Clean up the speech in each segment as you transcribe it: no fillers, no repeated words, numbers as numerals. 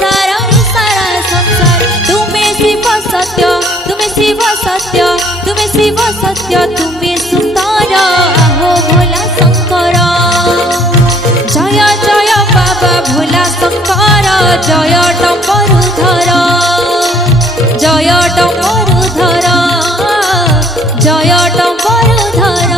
संसार सारा संसार तुम्हें शिव सत्य तुम्हें शिव सत्य तुम्हें शिव सत्य तुम्हें सुंदर आहो भोला शंकर जय जय बाबा भोला शंकर जय डमरुधर जय डमरुधर जय डमरुधर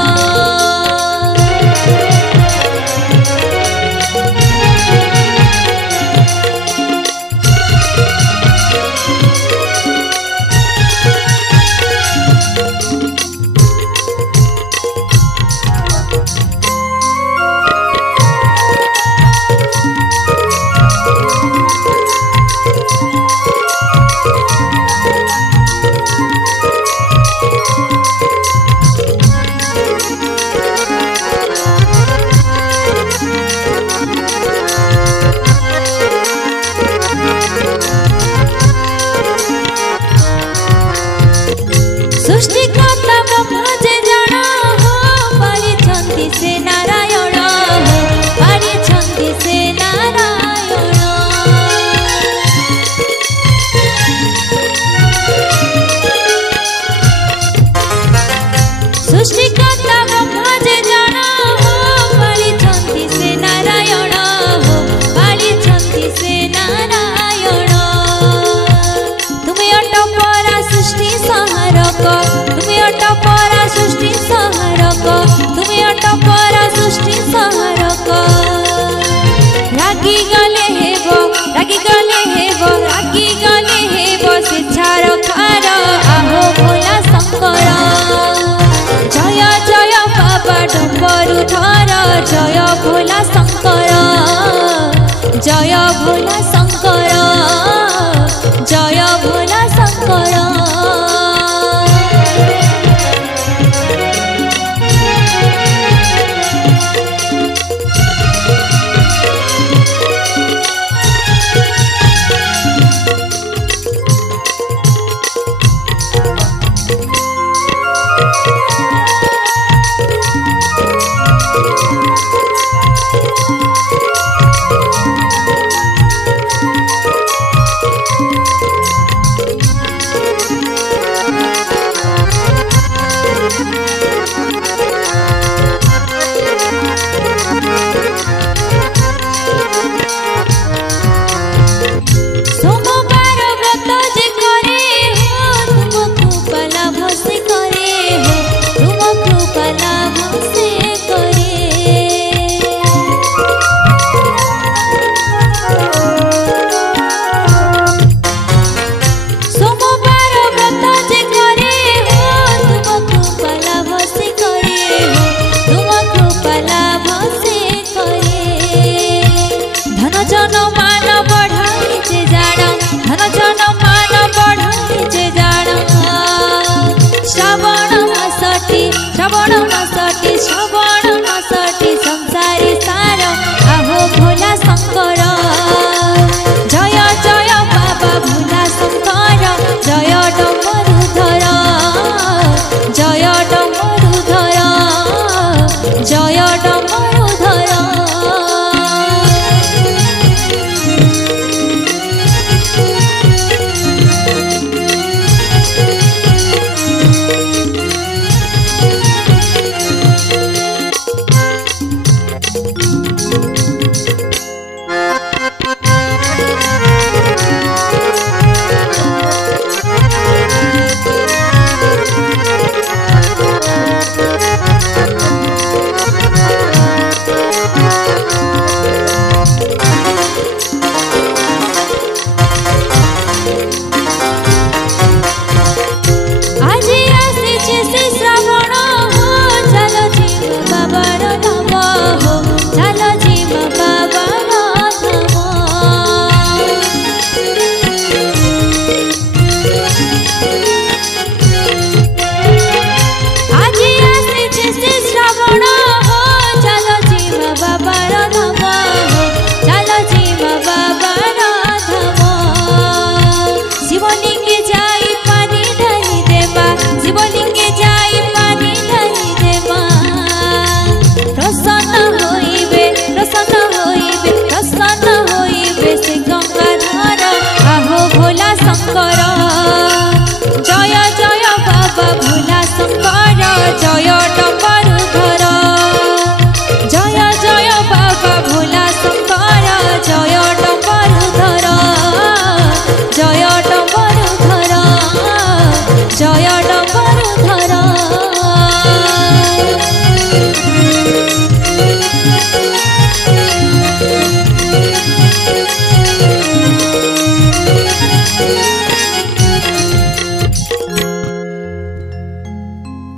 सृष्टिकर्ता ब्रह्मा जे जाना हो परिछंती से नारायण हो परिछंती से नारायण सृष्टिकर्ता ब्रह्मा जे जाना हो परिछंती से नारायण हो परिछंती से नारायण तुम्हें अटपरा सृष्टि संहारक तुम्हें अटपरा सृष्टि संहारक तुम्हें अटपरा सृष्टि संहारक रागी गले हेबो रागी गले हेबो रागी गले हेबो शिक्षार खार आहो भोला शंकर जय जय बाबा डमरुधर जय भोला शंकर जय भोला शंकर जय भोला शंकर सोमवार व्रत जे करे हो तुम कृपा लाभ से करे हो तुम कृपा लाभ से करे सोमवार व्रत जे करे हो तुम कृपा लाभ से करे हो तुम कृपा लाभ से करे धन जन मान बढ़ाई जे जान धन